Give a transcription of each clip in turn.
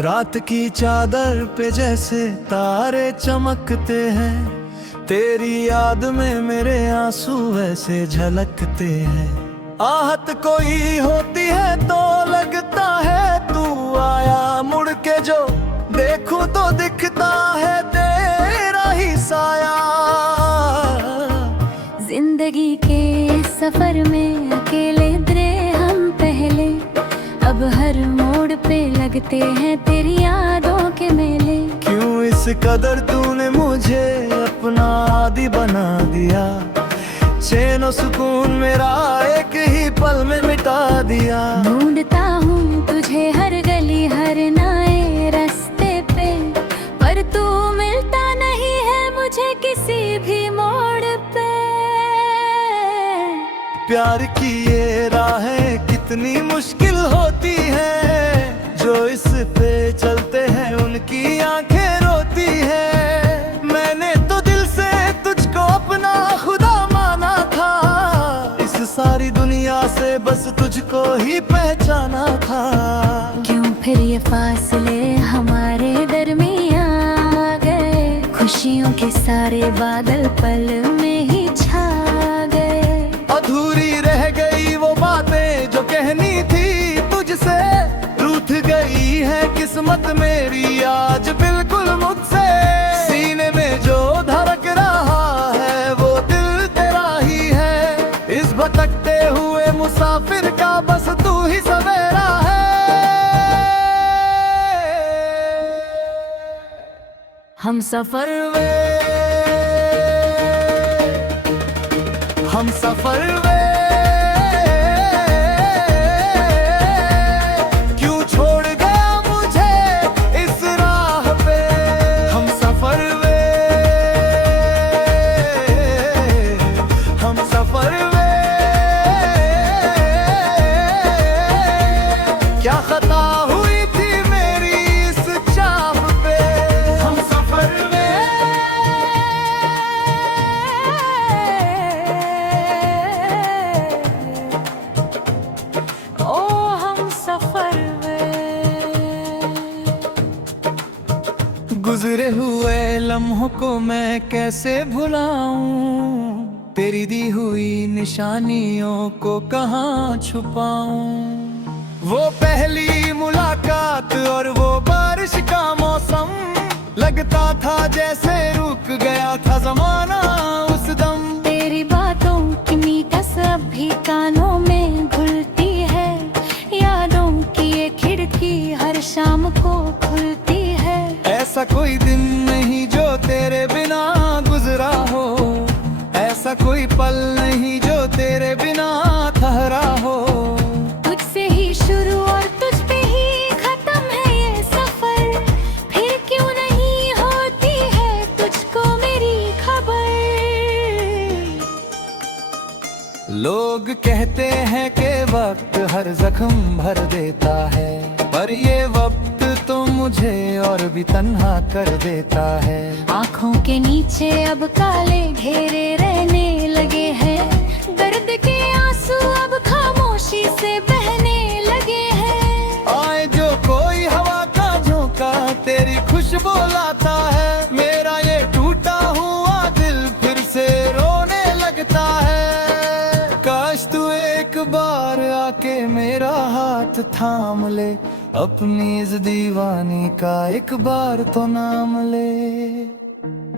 रात की चादर पे जैसे तारे चमकते हैं, तेरी याद में मेरे आंसू वैसे झलकते हैं। आहत कोई होती है तो लगता है तू आया, मुड़ के जो देखूं तो दिखता है तेरा ही साया। जिंदगी के सफर में अकेले थे हम पहले, अब हर मोड़ पे लगते हैं तेरी यादों के मेले। क्यों इस कदर तूने मुझे अपना आदी बना दिया, चैन और सुकून मेरा एक ही पल में मिटा दिया। ढूंढता हूँ तुझे हर गली हर नए रास्ते पे, पर तू मिलता नहीं है मुझे किसी भी मोड़ पे। प्यार की ये राहें कितनी मुश्किल होती हैं, जो इस पे चलते हैं उनकी आंखें रोती हैं। मैंने तो दिल से तुझको अपना खुदा माना था, इस सारी दुनिया से बस तुझको ही पहचाना था। क्यों फिर ये फासले हमारे दरमियां आ गए, खुशियों के सारे बादल पल में ही छा गए। अधूरी रह गई वो बातें जो कहनी थी तुझसे, रूठ गई है किस्मत मेरी आज बिल्कुल मुझसे। सीने में जो धड़क रहा है वो दिल तेरा ही है, इस भटकते हुए मुसाफिर का बस तू ही सवेरा है। हम सफर में, हम सफर में, क्यों छोड़ गया मुझे इस राह पे। हम सफर में, हम सफर में, क्या खता हुई थी मेरी इस चाह पे। हम सफर में, गुजरे हुए लम्हों को मैं कैसे भुलाऊं, तेरी दी हुई निशानियों को कहाँ छुपाऊं। वो पहली मुलाकात और वो बारिश का मौसम, लगता था जैसे रुक गया था जमाना उस दम। तेरी बातों की मीठस अब भी कानों में घुलती है, यादों की ये खिड़की हर शाम को खुलती है। ऐसा कोई दिन नहीं जो तेरे बिना गुजरा हो, ऐसा कोई पल नहीं जो तेरे बिना ठहरा हो। तुझसे ही शुरू और तुझ पे ही खत्म है ये सफर, फिर क्यों नहीं होती है तुझको मेरी खबर। लोग कहते हैं कि वक्त हर जख्म भर देता है, पर ये वक्त तो मुझे और भी तन्हा कर देता है। आँखों के नीचे अब काले घेरे रहने लगे हैं, दर्द के आंसू अब खामोशी से बहने लगे हैं। आए जो कोई हवा का झोंका तेरी खुशबू लाता है, मेरा ये टूटा हुआ दिल फिर से रोने लगता है। काश तू एक बार आके मेरा हाथ थाम ले, अपनी इस दीवानी का एक बार तो नाम ले।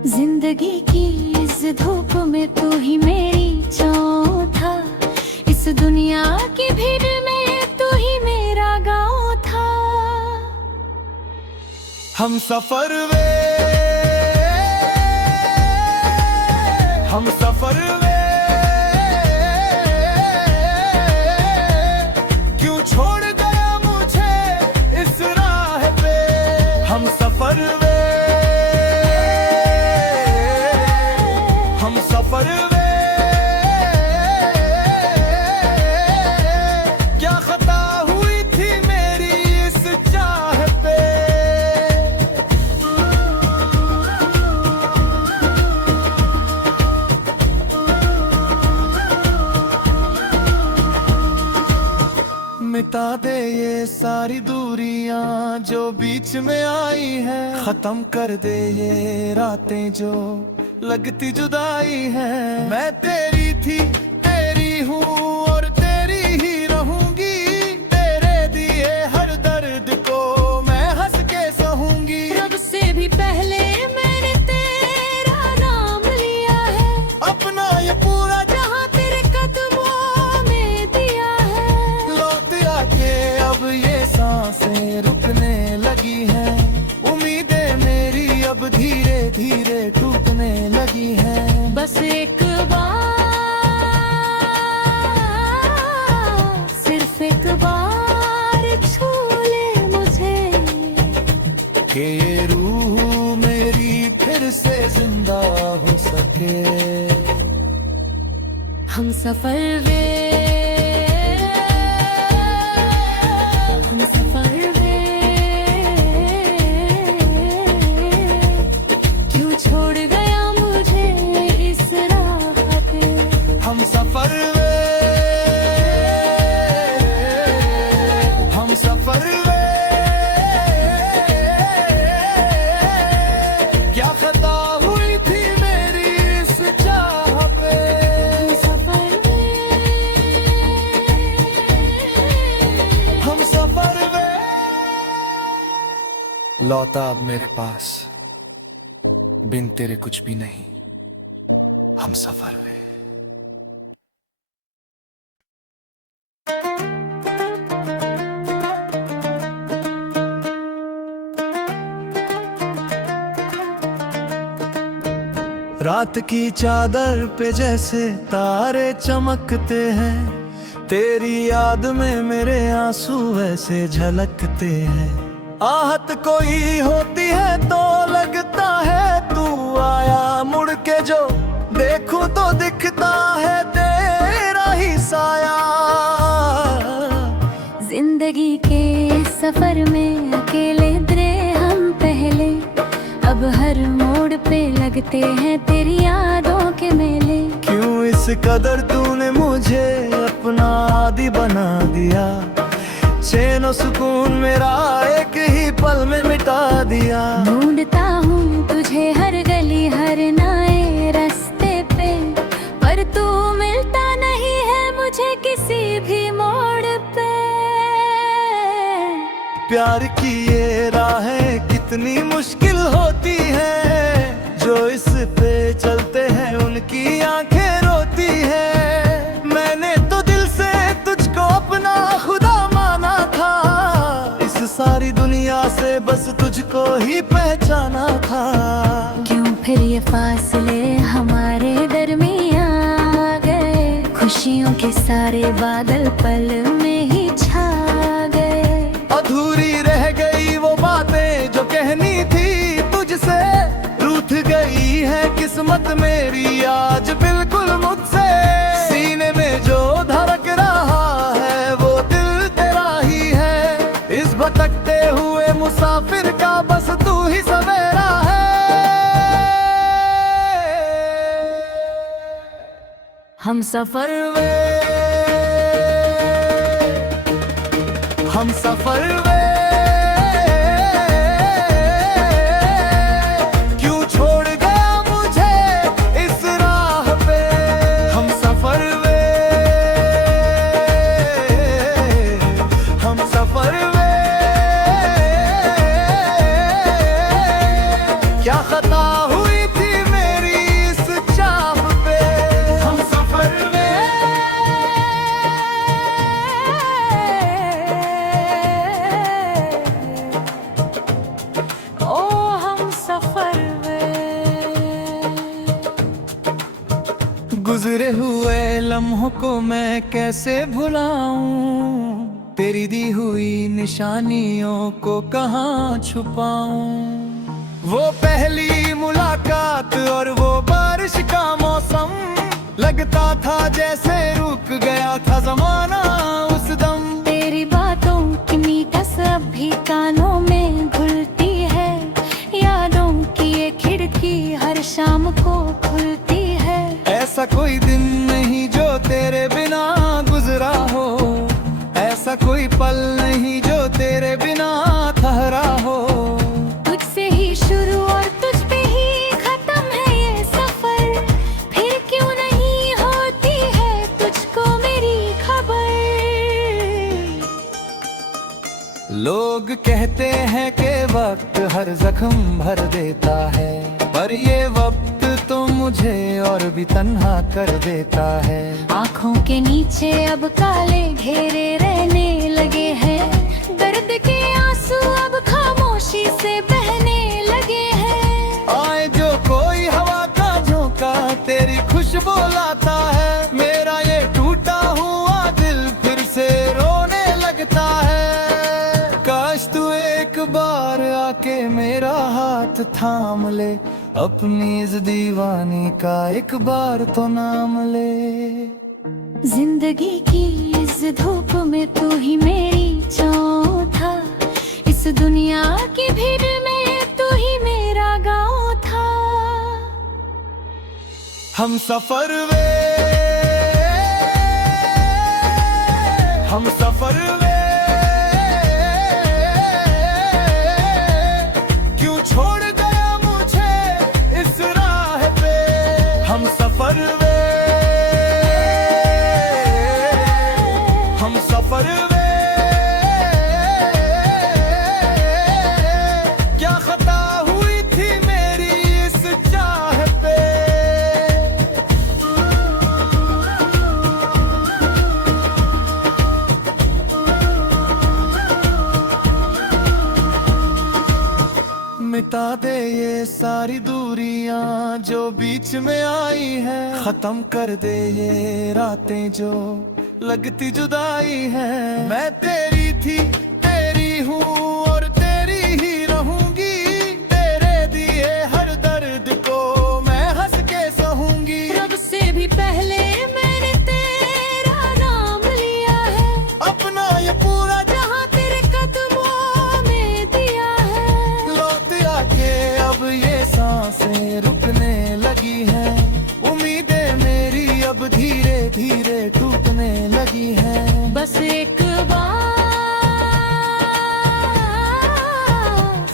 जिंदगी की इस धूप में तू ही मेरी छाँव था, इस दुनिया की भीड़ में तू ही मेरा गाँव था। हम सफर में, हम सफर में, क्यों छोड़ गया मुझे इस राह पे। हम सफर में, हम सफर में, क्या खता हुई थी मेरी इस चाह पे। मिटा दे ये सारी दूरियां जो बीच में आई है, खत्म कर दे ये रातें जो लगती जुदाई है। मैं तेरी थी, तेरी हूँ और तेरी ही रहूंगी। तेरे दिए हर दर्द को मैं हंस के सहूंगी। रब से भी पहले मैंने तेरा नाम लिया है, अपना ये पूरा जहाँ तेरे कदमों में दिया है। लौट आके अब ये सांसें रुकने लगी हैं। उम्मीदें मेरी अब धीरे धीरे टूटने लगी हैं। बस एक बार, सिर्फ एक बार छू ले मुझे, कि ये रूह मेरी फिर से जिंदा हो सके। हम सफर वे, हम सफर वे, क्यों छोड़ गया मुझे इस राह पे। हम सफर वे, हम सफर वे, क्या खता हुई थी मेरी इस चाह पे। हम सफर वे, हम सफर वे। लौटा अब मेरे पास, बिन तेरे कुछ भी नहीं। हम सफर वे। रात की चादर पे जैसे तारे चमकते हैं, तेरी याद में मेरे आंसू ऐसे झलकते हैं। आहत कोई होती है तो लगता है तू आया मुड़ के, जो देखूं तो दिखता है तेरा ही साया। जिंदगी के सफर में अकेले थे हम पहले, अब हर मोड़ पे लगते हैं तेरी यादों के मेले। क्यों इस कदर तूने मुझे अपना आदी बना दिया, चैन सुकून मेरा एक ही पल में मिटा दिया। ढूंढता हूँ तुझे हर गली हर नए रास्ते पे, पर तू मिलता नहीं है मुझे किसी भी मोड़ पे। प्यार की ये राहें कितनी मुश्किल होती हैं, जो इस पे चलते हैं उनकी आंखें रोती हैं। मैंने तो दिल से तुझको अपना खुदा माना था, इस सारी दुनिया से बस तुझको ही पहचाना था। क्यों फिर ये फासले हमारे दरमियां आ गए, खुशियों के सारे बादल पल में ही छा गए। अधूरी रह गई वो बातें जो कहनी थी तुझसे, रूठ गई है किस्मत मेरी आज बिल्कुल मुझसे। सीने में जो धड़क रहा है वो दिल तेरा ही है, इस भटकते हुए मुसाफिर का बस तू ही सवेरा है। हम सफर वे, हम सफर वे, क्यों छोड़ गया मुझे इस राह पे। हम सफर वे, हम सफर वे, क्या खता हुई थी मेरी इस चाह पे। हम सफर वे, ओ हम सफर गुजरे हुए लम्हों को मैं कैसे भुलाऊं, तेरी दी हुई निशानियों को कहाँ छुपाऊं। वो पहली मुलाकात और वो बारिश का मौसम, लगता था जैसे रुक गया था जमाना उस दम। तेरी बातों की मीठस अब भी कानों में घुलती है, यादों की ये खिड़की हर शाम को खुलती है। ऐसा कोई दिन नहीं जो तेरे बिना गुजरा हो, ऐसा कोई पल नहीं जो लोग कहते हैं कि वक्त हर जख्म भर देता है, पर ये वक्त तो मुझे और भी तन्हा कर देता है। आँखों के नीचे अब काले घेरे रहने लगे हैं, दर्द के आंसू अब खामोशी से बहने लगे हैं। आए जो कोई हवा का झोंका तेरी खुशबू लाता है, मेरा ये टूटा हुआ दिल फिर से रोने लगता है। काश तू एक बार आके मेरा हाथ थाम ले, अपनी इस दीवानी का एक बार तो नाम ले। जिंदगी की इस धूप में तू ही मेरी छाँव था, इस दुनिया की भीड़ में तू ही मेरा गाँव था। हम सफर वे क्यों छोड़ गया मुझे इस राह पे। हम सफर वे क्या खता हुई थी मेरी इस चाह पे। मिटा दे ये सारी दूरियां जो बीच में आई है, खत्म कर दे ये रातें जो लगती जुदाई है। मैं तेरी थी, तेरी हूँ और तेरी ही रहूंगी, तेरे दिए हर दर्द को मैं हंस के सहूंगी। रब से भी पहले मैंने तेरा नाम लिया है, अपना ये पूरा जहाँ तेरे कदमों में दिया है। लौट आके अब ये सांसें रुकने लगी है, उम्मीदें मेरी अब धीरे धीरे टूटने लगी है। बस एक बार,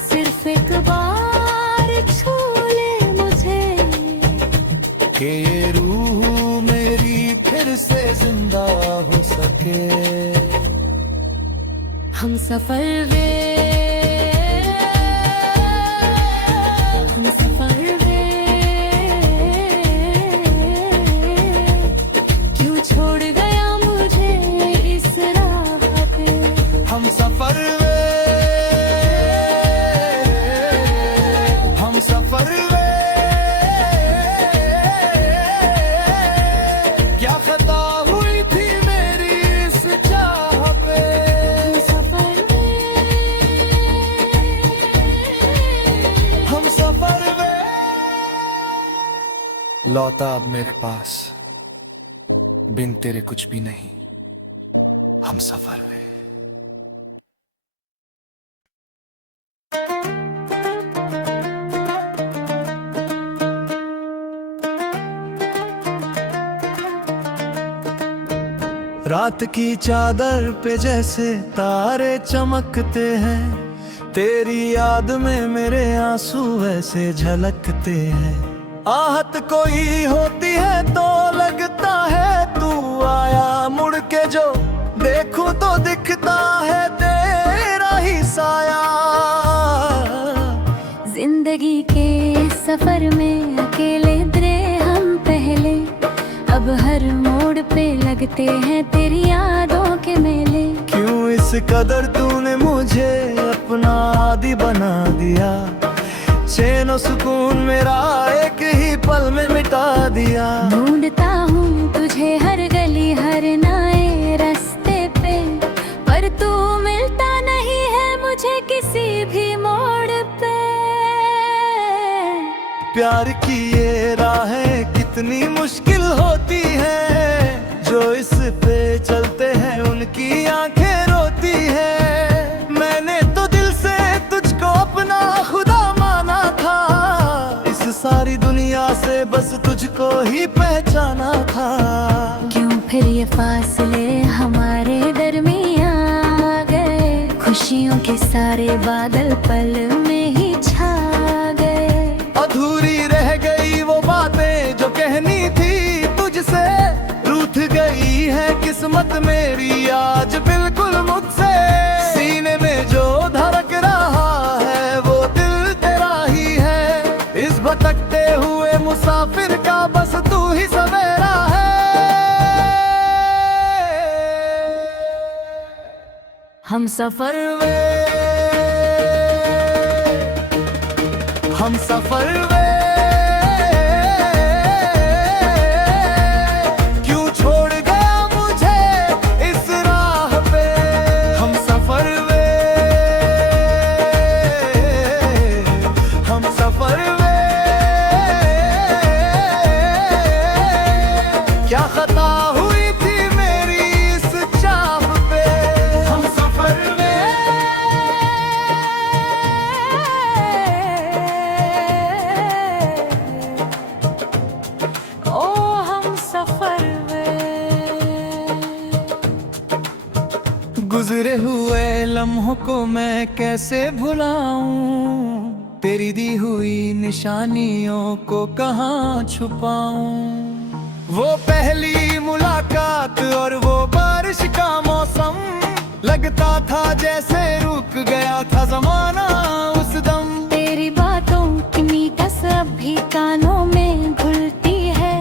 सिर्फ एक बार छू ले मुझे, कि ये रूह मेरी फिर से जिंदा हो सके। हम सफर वे, हम सफर वे, क्यों छोड़ गया मुझे इस राह पे। हम सफर वे क्या खता हुई थी मेरी इस चाह पे। हम सफर वे लौटा अब मेरे पास, बिन तेरे कुछ भी नहीं। हम सफर वे। रात की चादर पे जैसे तारे चमकते हैं, तेरी याद में मेरे आंसू वैसे झलकते हैं। आहत कोई होती है तो लगता है तू आया, मुड़ के जो देखूं तो दिखता है तेरा ही साया। जिंदगी के सफर में अकेले दरे हम पहले, अब हर मोड़ पे लगते हैं तेरी यादों के मेले। क्यों इस कदर तूने मुझे अपना आदी बना दिया, चैन सुकून मेरा एक ही पल में मिटा दिया। ढूंढता हूँ तुझे हर गली हर नए रास्ते पे, पर तू मिलता नहीं है मुझे किसी भी मोड़ पे। प्यार की ये राहें कितनी मुश्किल होती हैं, जो इस पे चलते हैं उनकी आंखें रोती हैं। मैंने तो दिल से तुझको अपना खुदा माना था, इस सारी दुनिया से बस तुझको ही पहचाना था। क्यों फिर ये फासले हमारे दरमियां आ गए, खुशियों के सारे बादल पल में ही छा गए। अधूरी रह गई वो बातें जो कहनी थी तुझसे, रूठ गई है किस्मत मेरी आज बिल्कुल मुझसे। सीने में जो धरा हम सफर वे हम सफर वे क्यों छोड़ गया मुझे इस राह पे। हम सफर वे हम सफर वे क्या खता हुई थी मेरी इस चाह पे। हम सफर वे ओ हम सफर गुजरे हुए लम्हों को मैं कैसे भुलाऊं, तेरी दी हुई निशानियों को कहाँ छुपाऊं। वो पहली मुलाकात और वो बारिश का मौसम, लगता था जैसे रुक गया था जमाना उस दम। तेरी बातों की मीठस अब भी कानों में घुलती है,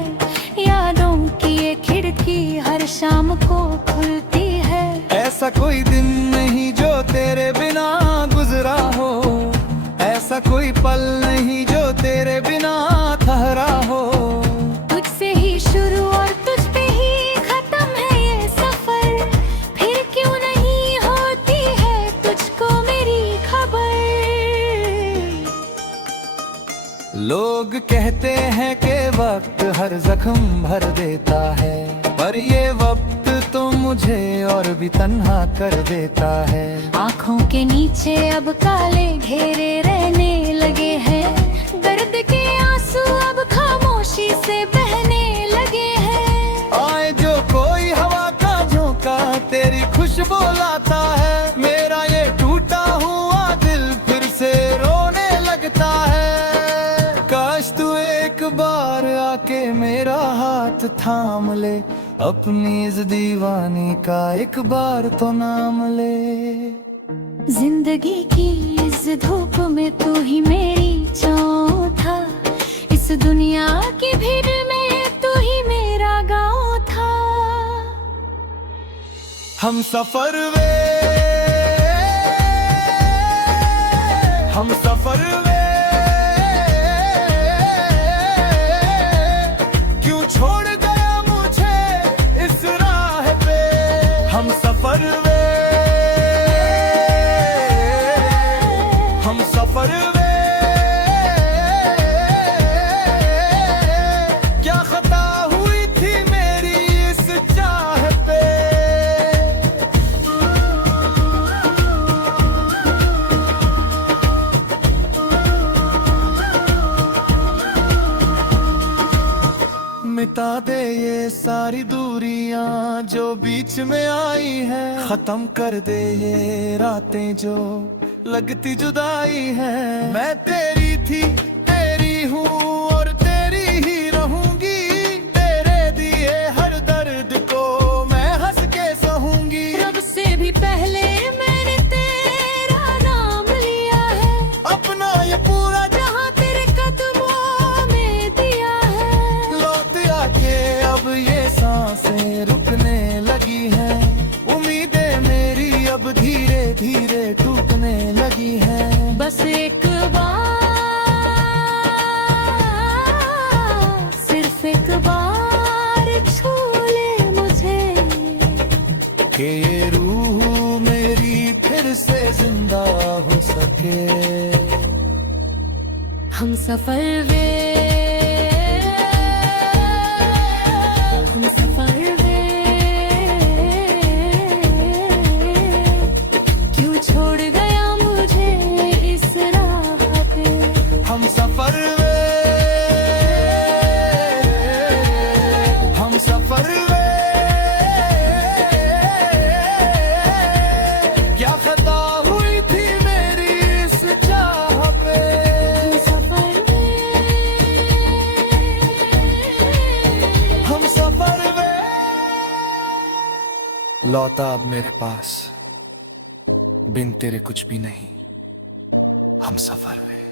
यादों की ये खिड़की हर शाम को खुलती है। ऐसा कोई दिन नहीं जो तेरे बिना गुजरा हो, ऐसा कोई पल नहीं जो तेरे बिना ठहरा हो। तुझसे ही शुरू और तुझ पे ही खत्म है ये सफर, फिर क्यों नहीं होती है तुझको मेरी खबर। लोग कहते हैं कि वक्त हर जख्म भर देता है, पर ये वक्त तो मुझे और भी तन्हा कर देता है। आँखों के नीचे अब काले घेरे रहने लगे हैं, दर्द के आंसू अब खामोशी से बहने लगे हैं। आए जो कोई हवा का झोंका तेरी खुशबू लाता है, मेरा ये टूटा हुआ दिल फिर से रोने लगता है। काश तू एक बार आके मेरा हाथ थाम ले, अपनी इस दीवानी का एक बार तो नाम ले। जिंदगी की इस धूप में तू ही मेरी छाँव था, इस दुनिया की भीड़ में तू ही मेरा गाँव था। हम सफर वे हम सफर वे क्यों छोड़ गया मुझे इस राह पे। हम सफर वे हम सफर वे क्या खता हुई थी मेरी इस चाह पे। मिटा दे ये सारी दूरियां जो बीच में आई है, खत्म कर दे ये रातें जो लगती जुदाई है। मैं तेरी थी तेरी हूँ और तेरी ही रहूंगी, तेरे दिए हर दर्द को मैं हंस के सहूंगी। रब से भी पहले मैंने तेरा नाम लिया है, अपना ये पूरा जहाँ तेरे कदमों में दिया है। लौट आके अब ये सांसें रुकने लगी हैं, उम्मीदें मेरी अब धीरे धीरे टूटने लगी हैं। बस एक बार, सिर्फ एक बार छू ले मुझे, कि ये रूह मेरी फिर से जिंदा हो सके। हम सफर वे हम सफर वे क्यों छोड़ गया मुझे इस राह पे। हम सफर वे हम सफर वे क्या खता हुई थी मेरी इस चाह पे। सफर वे हम सफर वे लौटा अब मेरे पास, बिन तेरे कुछ भी नहीं। हम सफर वे।